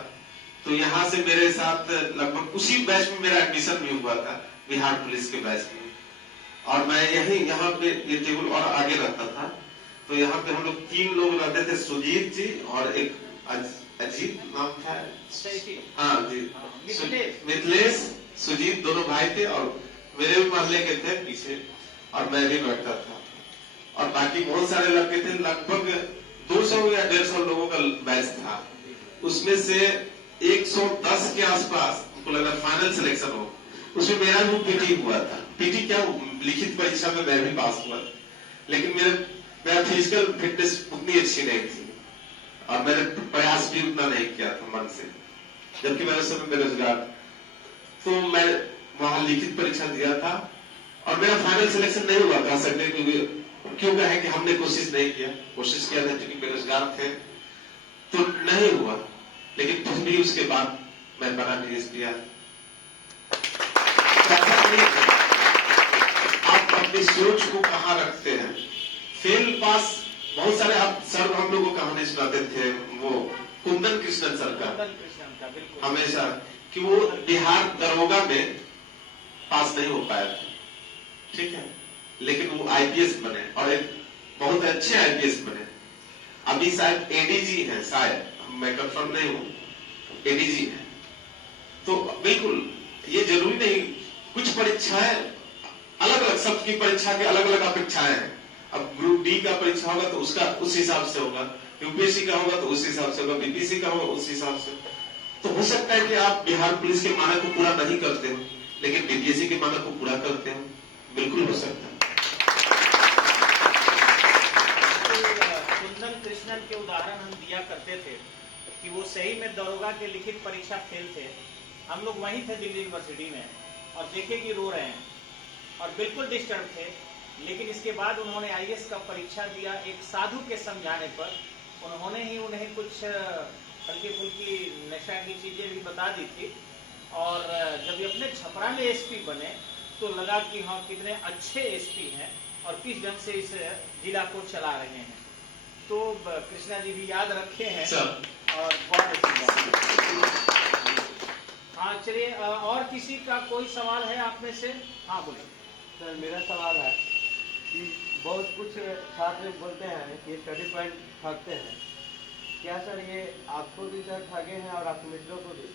तो यहाँ से मेरे साथ लगभग उसी बैच में मेरा एडमिशन भी हुआ था, बिहार पुलिस के बैच में। और मैं यहाँ पे ये टेबल और आगे रहता था, तो यहाँ पे हम लोग 3 लोग रहते थे, सुजीत जी और एक अजीत नाम था, हाँ जी, मिथिलेश, सुजीत, दोनों भाई थे, और मेरे भी मोहल्ले के थे पीछे, और मैं भी बैठता था। और बाकी बहुत सारे लड़के थे, लगभग 200 या 150 लोगों का बैच था। उसमें से 110 के आसपास हमको लगा फाइनल सिलेक्शन हो, उसमें मेरा भी पीटी हुआ था। पीटी क्या, लिखित परीक्षा में मैं भी पास हुआ, लेकिन मेरा फिजिकल फिटनेस उतनी अच्छी नहीं थी, और मैंने प्रयास भी उतना नहीं किया था मन से, जबकि मैं उस समय बेरोजगार। तो मैं वहां लिखित परीक्षा दिया था, और मेरा फाइनल सिलेक्शन नहीं हुआ, कह सकते, क्यों कहें कि हमने कोशिश नहीं किया, कोशिश किया था क्योंकि बेरोजगार थे, तो नहीं हुआ। लेकिन फिर भी उसके बाद मैं बना डीएसपी। आप अपनी सोच को कहाँ रखते हैं? फेल पास बहुत सारे, आप सर हम लोगों को कहानी सुनाते थे, वो कुंदन कृष्णन सर का, बिल्कुल हमेशा, कि वो बिहार दरोगा में पास नहीं हो पाया था, ठीक है, लेकिन वो आईपीएस बने, और एक बहुत अच्छे आईपीएस बने। अभी शायद एडीजी है, शायद, मैं कंफर्म नहीं हूं, एडीजी है। तो बिल्कुल ये जरूरी नहीं, कुछ परीक्षाएं अलग अलग, सबकी परीक्षा के अलग अलग अपेक्षाएं हैं। अब ग्रुप डी का परीक्षा होगा तो उसका उस हिसाब से होगा, यूपीएससी का होगा तो उस हिसाब से होगा, बीपीएससी का होगा उस हिसाब से। तो हो सकता है कि आप बिहार पुलिस के मानक को पूरा नहीं करते हो, लेकिन बीपीएससी के मानक को पूरा करते हो, बिल्कुल हो सकता है। कुंदन कृष्णन के उदाहरण हम दिया करते थे कि वो सही में दरोगा के लिखित परीक्षा फेल थे। हम लोग वहीं थे दिल्ली यूनिवर्सिटी में, और देखे कि रो रहे हैं और बिल्कुल डिस्टर्ब थे, लेकिन इसके बाद उन्होंने आईएएस का परीक्षा दिया। एक साधु के समझाने पर उन्होंने ही उन्हें कुछ हल्की फुल्की नशा की चीजें भी बता दी थी, और जब ये अपने छपरा में एसपी बने तो लगा कि हाँ कितने अच्छे एसपी हैं और किस ढंग से इस जिला को चला रहे हैं। तो कृष्णा जी भी याद रखे हैं, और बहुत अच्छी बात। हाँ चलिए, और किसी का कोई सवाल है आप में से? हाँ बोलिए सर। मेरा सवाल है कि बहुत कुछ छात्र बोलते हैं कि स्टडी पॉइंट ठगते हैं, क्या सर ये आपको भी सर ठगे हैं और आपके मित्रों को भी?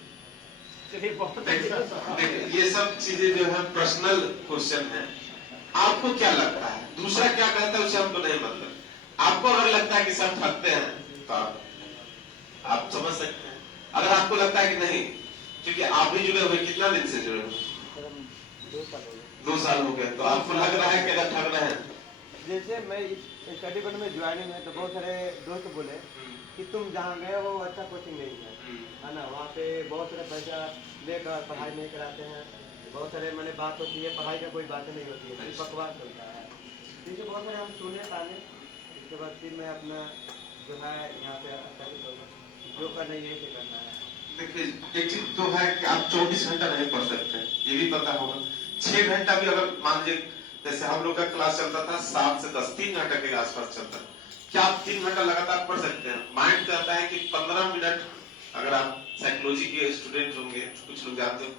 चलिए, बहुत देखिए, ये सब चीजें जो है पर्सनल क्वेश्चन है। आपको क्या लगता है, दूसरा क्या कहता है उससे हमको नहीं मतलब। आपको अगर लगता है कि सब ठगते हैं तो आप समझ सकते हैं। अगर आपको लगता है कि नहीं, क्योंकि आप भी जुड़े हुए, कितना दिन से जुड़े हुए? 2 साल हो गए। 2 साल हो गए, तो आपको लग रहा है कि अगर ठग रहे हैं? जैसे मैं इस स्टडी बंड में ज्वाइनिंग है तो बहुत सारे दोस्त बोले कि तुम जहाँ गए वो अच्छा कोचिंग नहीं है ना, वहाँ पे बहुत सारे पैसा लेकर पढ़ाई नहीं कराते हैं, बहुत सारे मैंने बात होती है, पढ़ाई का कोई बात नहीं होती है, सिर्फ बकवास चलता है। इससे बहुत सारे हम सुने पाने, इसके बाद फिर मैं अपना जो है यहाँ पे स्टडी करूँगा, जो करना है यही से करना है। देखिए एक चीज तो है कि आप 24 घंटा नहीं पढ़ सकते, ये भी पता होगा। 6 घंटा भी अगर मान लीजिए जैसे हम लोग का क्लास चलता था 7 से 10, 3 घंटे के आसपास चलता, क्या आप 3 घंटा लगातार पढ़ सकते हैं? माइंड कहता है कि 15 मिनट, अगर आप साइकोलॉजी के स्टूडेंट होंगे, कुछ लोग जानते हो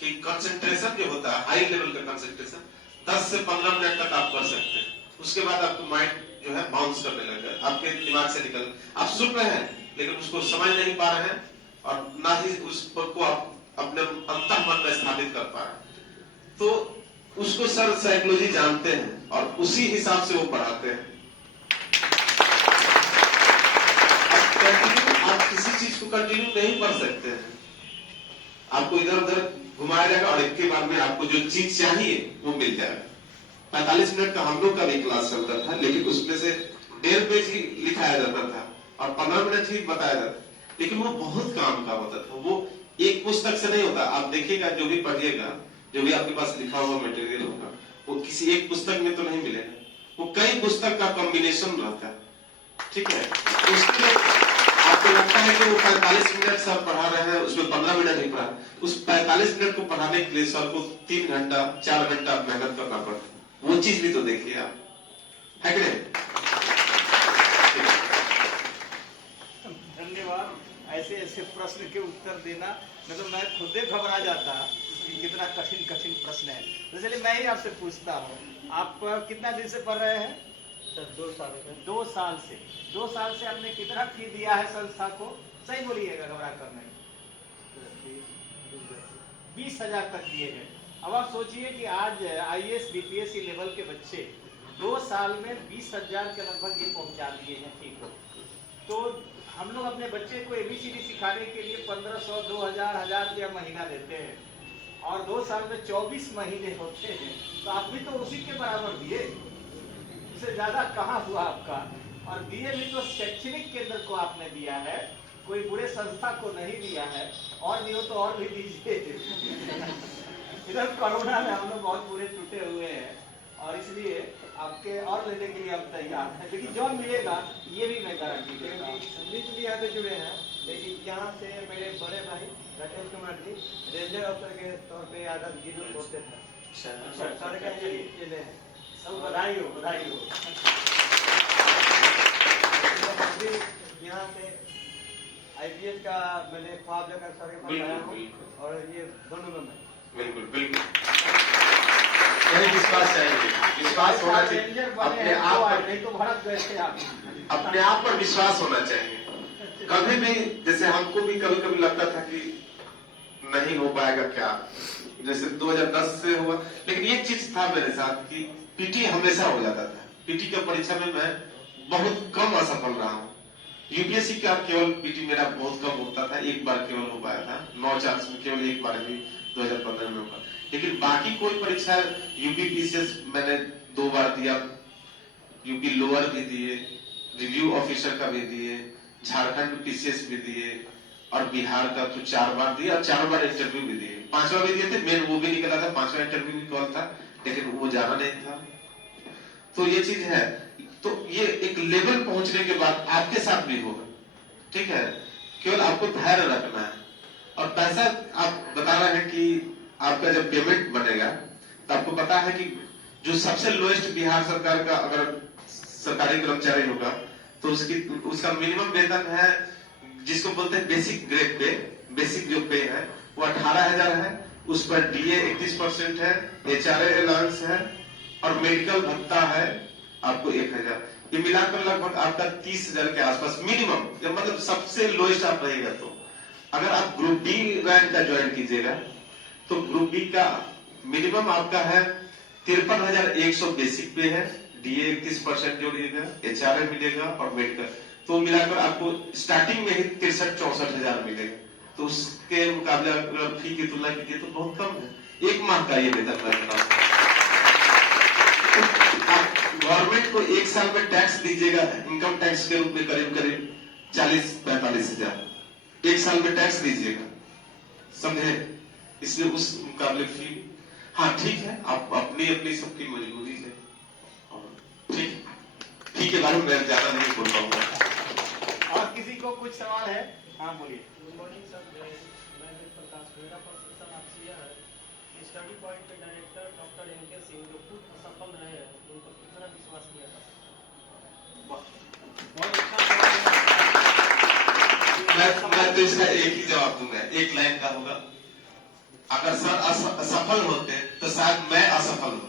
कि कंसंट्रेशन जो होता है, हाई लेवल का कंसंट्रेशन 10 से 15 मिनट तक आप पढ़ सकते हैं, उसके बाद आपको माइंड जो है बाउंस करने लगेगा, आपके दिमाग से निकल, आप सुन रहे हैं लेकिन उसको समझ नहीं पा रहे हैं और ना ही उसको आप अपने अंतः मन में स्थापित कर पा रहे हैं। तो उसको सर साइकोलॉजी जानते हैं और उसी हिसाब से वो पढ़ाते हैं। आप किसी चीज को कंटिन्यू नहीं पढ़ सकते हैं, आपको इधर उधर घुमाया जाएगा और एक के बाद में आपको जो चीज चाहिए वो मिल जाएगा। 45 मिनट का हम लोग का भी क्लास चलता था, लेकिन उसमें से 1.5 पेज ही लिखाया जाता था और 15 मिनट ही बताया जाता, लेकिन वो बहुत काम का होता था। वो एक पुस्तक से नहीं होता, आप देखिएगा जो भी पढ़िएगा, जो भी आपके पास लिखा हुआ मटेरियल होगा, वो किसी एक पुस्तक में तो नहीं मिलेगा, वो कई पुस्तक का कॉम्बिनेशन रहता है, ठीक है। उसमें आपको लगता है कि वो 45 मिनट सर पढ़ा रहे हैं, उसमें 15 मिनट ही पढ़ा, उस 45 मिनट को पढ़ाने के लिए सर को 3 घंटा 4 घंटा मेहनत करना पड़ता है। वो चीज भी तो देखिए आप, है कि नहीं? धन्यवाद। ऐसे ऐसे प्रश्न के उत्तर देना, मतलब मैं खुद ही घबरा जाता कि कितना कठिन कठिन प्रश्न है। तो चलिए मैं ही आपसे पूछता हूँ, आप कितना दिन से पढ़ रहे हैं? सर 2 साल से। 2 साल से। 2 साल से आपने कितना फी दिया है संस्था को? सही बोलिएगा, घबरा कर नहीं। 20,000 तक दिए गए। अब आप सोचिए कि आज IAS BPSC लेवल के बच्चे 2 साल में 20,000 के लगभग ये पहुंचा दिए हैं, ठीक हो। तो हम लोग अपने बच्चे को ABCD सिखाने के लिए 1500, 2000, 1000 रुपया महीना देते हैं और 2 साल में 24 महीने होते हैं, तो आप भी तो उसी के बराबर दिए, उससे ज्यादा कहाँ हुआ आपका। और दिए भी तो शैक्षणिक केंद्र को आपने दिया है, कोई बुरे संस्था को नहीं दिया है, और नहीं हो तो और भी दीजिए। इधर कोरोना में हम लोग बहुत बुरे टूटे हुए हैं और इसलिए आपके और लेने के लिए हम तैयार हैं, लेकिन जो मिलेगा ये भी मैं गारंटी देता हूँ। संगीत भी यहाँ पे जुड़े हैं, लेकिन यहाँ से मेरे बड़े भाई राकेश कुमार जी रेंजर ऑफिसर के तौर पे आदत गिर होते थे। अच्छा, सर का ये चले हैं, सब बधाई हो, बधाई हो। यहाँ पे IPS का मैंने ख्वाब लेकर सर के पास आया हूँ और ये दोनों में मैं बिल्कुल बिल्कुल यही विश्वास चाहिए, विश्वास होना चाहिए अपने आप पर, नहीं तो भड़क गए थे आप। अपने आप पर विश्वास होना चाहिए। कभी भी जैसे हमको भी कभी कभी लगता था कि नहीं हो पाएगा क्या, जैसे 2010 से हुआ, लेकिन ये चीज था मेरे साथ कि पीटी हमेशा हो जाता था। पीटी का परीक्षा में मैं बहुत कम असफल रहा हूँ। यूपीएससी का केवल पीटी मेरा बहुत कम होता था, एक बार केवल हो पाया था, 9 चांस में केवल एक बार भी 2015 में होगा, लेकिन बाकी कोई परीक्षा यूपी पीसीएस मैंने 2 बार दिया, यूपी लोअर भी दिए, रिव्यू ऑफिसर का भी दिए, झारखंड पीसीएस भी दिए और बिहार का तो 4 बार दिया और 4 बार इंटरव्यू भी दिए। 5वां भी दिए थे, मेन वो भी निकला था, 5वां इंटरव्यू भी कॉल था, लेकिन वो जाना नहीं था। तो ये चीज है, तो ये एक लेवल पहुंचने के बाद आपके साथ भी होगा, ठीक है। केवल आपको धैर्य रखना है और पैसा आप बता रहे हैं कि आपका जब पेमेंट बनेगा तो आपको पता है कि जो सबसे लोएस्ट बिहार सरकार का अगर सरकारी कर्मचारी होगा तो उसका मिनिमम वेतन है, जिसको बोलते हैं बेसिक ग्रेड पे, बेसिक जो पे है वो 18,000 है, उस पर DA 31% है, HRA अलाउंस है और मेडिकल भत्ता है आपको 1,000। ये मिलाकर लगभग आपका 30,000 के आसपास मिनिमम, मतलब सबसे लोएस्ट आप रहेगा। तो अगर आप ग्रुप B रैंक का ज्वाइन कीजिएगा तो ग्रुप B का मिनिमम आपका है 53,100 बेसिक पे है, DA 31% जोड़िएगा, HRA मिलेगा और मेडिकल, तो मिलाकर आपको स्टार्टिंग में ही 63-64,000 मिलेगा। तो उसके मुकाबले अगर फी की तुलना कीजिए तो बहुत कम है, 1 माह का ये वेतन मैं बता रहा हूं। गवर्नमेंट को एक साल में टैक्स दीजिएगा इनकम टैक्स के रूप में करीब करीब 40-45 हजार एक साल में टैक्स दीजिएगा, समझे? इसलिए उस मुकाबले फी, हाँ ठीक है, आप अपनी अपनी सबकी मजबूरी है, और ठीक के बारे में मैं ज्यादा नहीं बोल पाऊंगा। और किसी को कुछ सवाल है? हाँ बोलिए। गुड मॉर्निंग सर, मैं प्रकाश। मेरा क्वेश्चन आपसे यह है कि स्टडी पॉइंट के डायरेक्टर डॉक्टर एन.के. सिंह जो खुद असफल रहे हैं, उन पर कितना विश्वास किया था? बहुत अच्छा सवाल है। मैं तो इसका एक ही जवाब दूंगा, एक लाइन का होगा, अगर सर असफल होते तो शायद मैं असफल होता।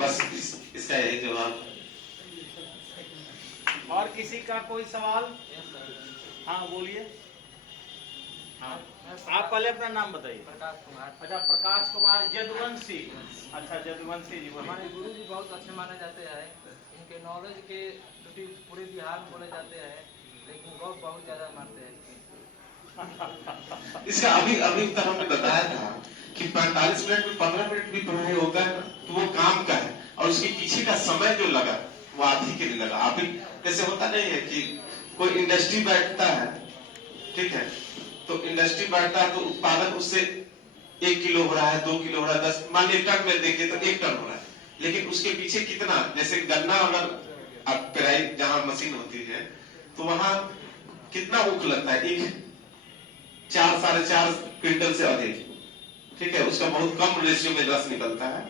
बस इसका यही जवाब। और किसी का कोई सवाल? हाँ बोलिए। हाँ, आप पहले अपना नाम बताइए। प्रकाश कुमार। अच्छा, प्रकाश कुमार जदुवंशी। अच्छा, जदुवंशी जी बोलिए। हमारे गुरु जी बहुत अच्छे माने जाते हैं, इनके नॉलेज के प्रति पूरे बिहार में बोले जाते हैं, लेकिन गौ बहुत ज्यादा मानते हैं। इसका अभी तक हमने बताया था कि 45 मिनट में 15 मिनट भी पढ़ाई होता है तो वो काम का है, और उसके पीछे का समय जो लगा वो आप ही के लिए लगा। आप ही जैसे होता नहीं है कि कोई इंडस्ट्री बैठता है, ठीक है, तो इंडस्ट्री बैठता है तो उत्पादन उससे 1 किलो हो रहा है, 2 किलो हो रहा है, 10 मान लीजिए टन में देखिए तो 1 टन हो रहा है, लेकिन उसके पीछे कितना, जैसे गन्ना अगर आप पेराई जहां मशीन होती है तो वहां कितना ऊख लगता है, एक 4-4.5 क्विंटल से अधिक, ठीक है, उसका बहुत कम रेशियो में रस निकलता है,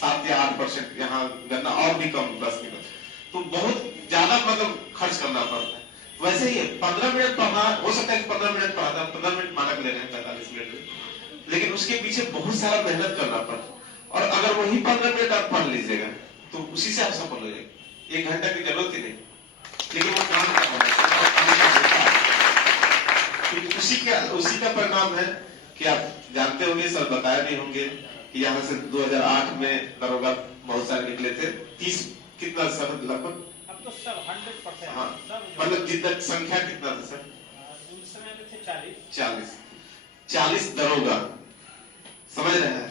7 या 8% यहाँ गन्ना और भी कम रस निकलता है, तो बहुत ज्यादा मतलब खर्च करना पड़ता है। वैसे ही 15 मिनट पढ़ना हो सकता है, 15 मिनट पढ़ाता, 15 मिनट मानक ले रहे हैं 45 मिनट में, लेकिन उसके पीछे बहुत सारा मेहनत करना पड़ता है, और अगर वही 15 मिनट आप पढ़ लीजिएगा तो उसी से आप सफल हो जाएंगे, 1 घंटा की जरूरत ही नहीं, लेकिन वो काम उसी का परिणाम है कि आप जानते होंगे, सर बताए भी होंगे कि यहाँ से 2008 में दरोगा बहुत सारे निकले थे, 30 कितना सर लगभग, अब तो सब 100%। हाँ, मतलब जितना संख्या कितना था सर? उस समय में थे 40 दरोगा, समझ रहे हैं?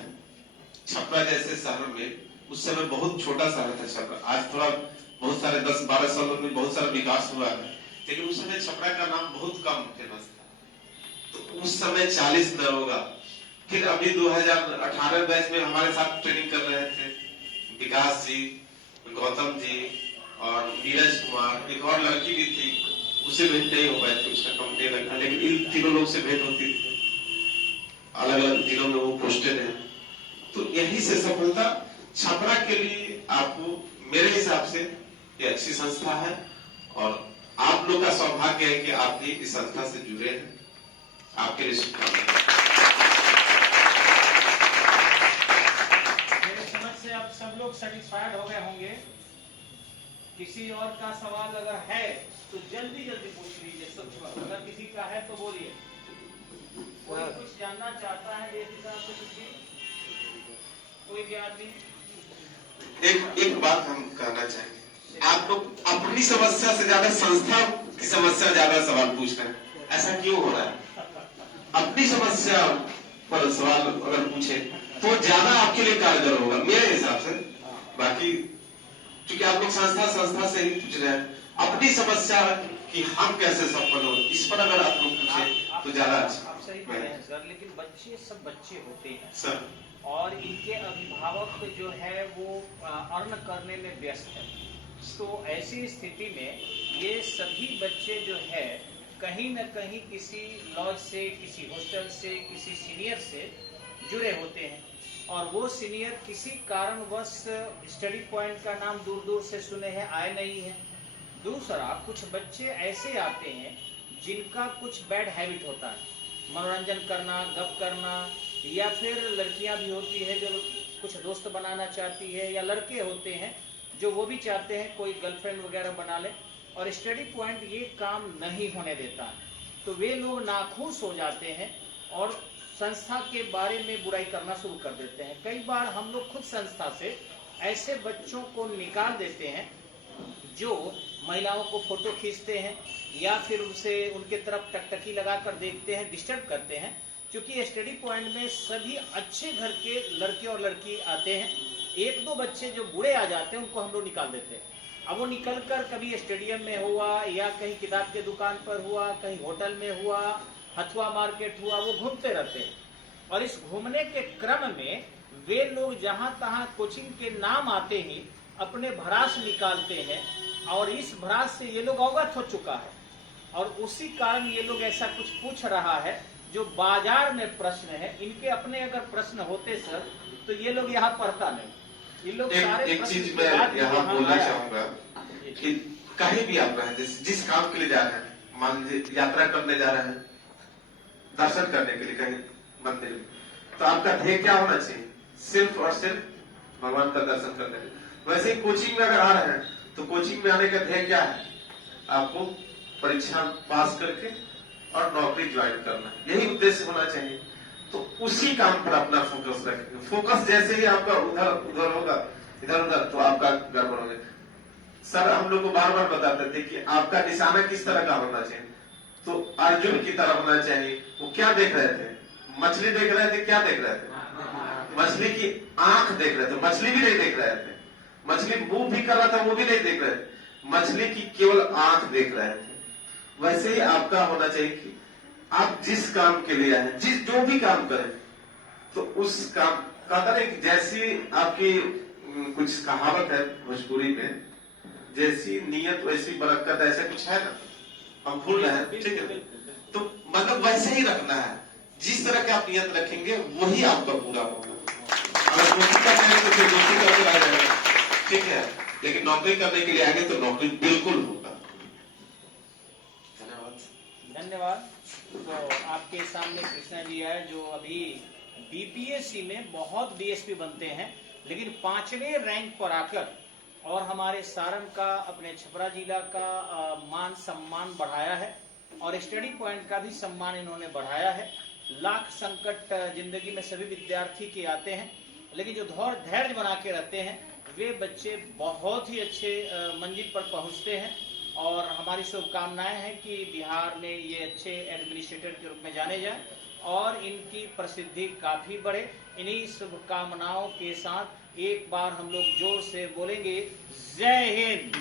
छपरा जैसे शहर में उस समय बहुत छोटा शहर था छपरा, आज थोड़ा बहुत सारे 10-12 सालों में बहुत सारा विकास हुआ है, लेकिन उस समय छपरा का नाम बहुत कम फेमस था। तो उस समय 40 दरोगा, फिर अभी 2018 बैच में हमारे साथ ट्रेनिंग कर रहे थे विकास जी, गौतम जी और नीरज कुमार, एक और लड़की भी थी, उससे भेंट नहीं हो पाई थी, उसका कंप्लेन रखा, लेकिन इन तीनों लोग से भेंट होती थी, अलग अलग जिलों में वो पोस्टेड है। तो यही से सफलता छपरा के लिए आपको, मेरे हिसाब से ये अच्छी संस्था है, और आप लोग का सौभाग्य है कि आप भी इस संस्था से जुड़े हैं। आपके लिए शुभकामनाएं। मेरे समझ से आप सब लोग सेटिस्फाइड हो गए होंगे। किसी और का सवाल अगर है तो जल्दी पूछ लीजिए, सब अगर किसी का है तो बोलिए। कोई कुछ जानना चाहता है इस हिसाब से कुछ भी? कोई भी आदमी? एक बात हम कहना चाहेंगे, आप लोग अपनी समस्या से ज्यादा संस्था की समस्या ज्यादा सवाल पूछ रहे हैं, ऐसा क्यों हो रहा है? अपनी समस्या पर सवाल अगर पूछे तो ज्यादा आपके लिए कारगर होगा मेरे हिसाब से। बाकी क्योंकि आप लोग संस्था से ही पूछ रहे हैं, अपनी समस्या कि हम कैसे सफल हो, इस पर अगर आप लोग पूछे तो ज्यादा अच्छा। आप सही कह रहे हैं सर, लेकिन बच्चे सब बच्चे होते हैं सर, और इनके अभिभावक जो है वो अर्न करने में व्यस्त है, तो ऐसी स्थिति में ये सभी बच्चे जो है कहीं न कहीं किसी लॉज से, किसी हॉस्टल से, किसी सीनियर से जुड़े होते हैं, और वो सीनियर किसी कारणवश स्टडी पॉइंट का नाम दूर दूर से सुने हैं, आए नहीं है। दूसरा, कुछ बच्चे ऐसे आते हैं जिनका कुछ बैड हैबिट होता है, मनोरंजन करना, गप करना, या फिर लड़कियां भी होती है जो कुछ दोस्त बनाना चाहती है, या लड़के होते हैं जो वो भी चाहते हैं कोई गर्लफ्रेंड वगैरह बना ले, और स्टडी पॉइंट ये काम नहीं होने देता है, तो वे लोग नाखुश हो जाते हैं और संस्था के बारे में बुराई करना शुरू कर देते हैं। कई बार हम लोग खुद संस्था से ऐसे बच्चों को निकाल देते हैं जो महिलाओं को फोटो खींचते हैं, या फिर उनसे उनके तरफ टकटकी लगाकर देखते हैं, डिस्टर्ब करते हैं, क्योंकि स्टडी पॉइंट में सभी अच्छे घर के लड़के और लड़की आते हैं। एक दो बच्चे जो बूढ़े आ जाते हैं उनको हम लोग निकाल देते हैं। अब वो निकल कर कभी स्टेडियम में हुआ या कहीं किताब के दुकान पर हुआ, कहीं होटल में हुआ, हथुआ मार्केट हुआ, वो घूमते रहते हैं। और इस घूमने के क्रम में वे लोग जहां तहां कोचिंग के नाम आते ही अपने भरास निकालते हैं और इस भरास से ये लोग अवगत हो चुका है और उसी कारण ये लोग ऐसा कुछ पूछ रहा है जो बाजार में प्रश्न है। इनके अपने अगर प्रश्न होते सर तो ये लोग यहाँ पढ़ता नहीं। ये लोग सारे एक चीज मैं यहाँ बोलना चाहूंगा कि कहीं भी आप रहे, जिस काम के लिए जा रहे हैं, मान लीजिए यात्रा करने जा रहे हैं, दर्शन करने के लिए कहीं मंदिर में, तो आपका ध्येय क्या होना चाहिए? सिर्फ और सिर्फ भगवान का दर्शन करने के लिए। वैसे ही कोचिंग में अगर आ रहे हैं तो कोचिंग में आने का ध्येय क्या है? आपको परीक्षा पास करके और नौकरी ज्वाइन करना, यही उद्देश्य होना चाहिए। तो उसी काम पर अपना फोकस रखेंगे। फोकस जैसे ही आपका उधर उधर होगा, इधर उधर, तो आपका गड़बड़ होगा। सर हम लोग को बार बार बताते थे कि आपका निशाना किस तरह का होना चाहिए। तो अर्जुन की तरह होना चाहिए। वो क्या देख रहे थे? मछली देख रहे थे। क्या देख रहे थे? मछली की आंख देख रहे थे, मछली भी नहीं देख रहे थे। मछली मूव भी कर रहा था, वो भी नहीं देख रहे थे। मछली की केवल आंख देख रहे थे। वैसे ही आपका होना चाहिए कि आप जिस काम के लिए आए, जो भी काम करें, तो उस काम कहता है कि जैसी आपकी कुछ कहावत है भोजपुरी में, जैसी नीयत वैसी बरकत, ऐसा कुछ है ना, हम भूल रहे हैं, ठीक है? तो मतलब वैसे ही रखना है। जिस तरह के आप नियत रखेंगे वही आपका पूरा होगा। अगर दोस्ती करते हैं तो फिर दोस्ती करते रह जाएगा, ठीक है, लेकिन नौकरी करने के लिए आएंगे तो नौकरी बिल्कुल होगा। धन्यवाद। तो आपके सामने कृष्णा जी है जो अभी बीपीएससी में बहुत डीएसपी बनते हैं, लेकिन 5वें रैंक पर आकर और हमारे सारण का, अपने छपरा जिला का मान सम्मान बढ़ाया है और स्टडी पॉइंट का भी सम्मान इन्होंने बढ़ाया है। लाख संकट जिंदगी में सभी विद्यार्थी के आते हैं, लेकिन जो धैर्य बना के रहते हैं वे बच्चे बहुत ही अच्छे मंजिल पर पहुंचते हैं। और हमारी शुभकामनाएं हैं कि बिहार में ये अच्छे एडमिनिस्ट्रेटर के रूप में जाने जाएं और इनकी प्रसिद्धि काफी बढ़े। इन्हीं शुभकामनाओं के साथ एक बार हम लोग जोर से बोलेंगे, जय हिंद।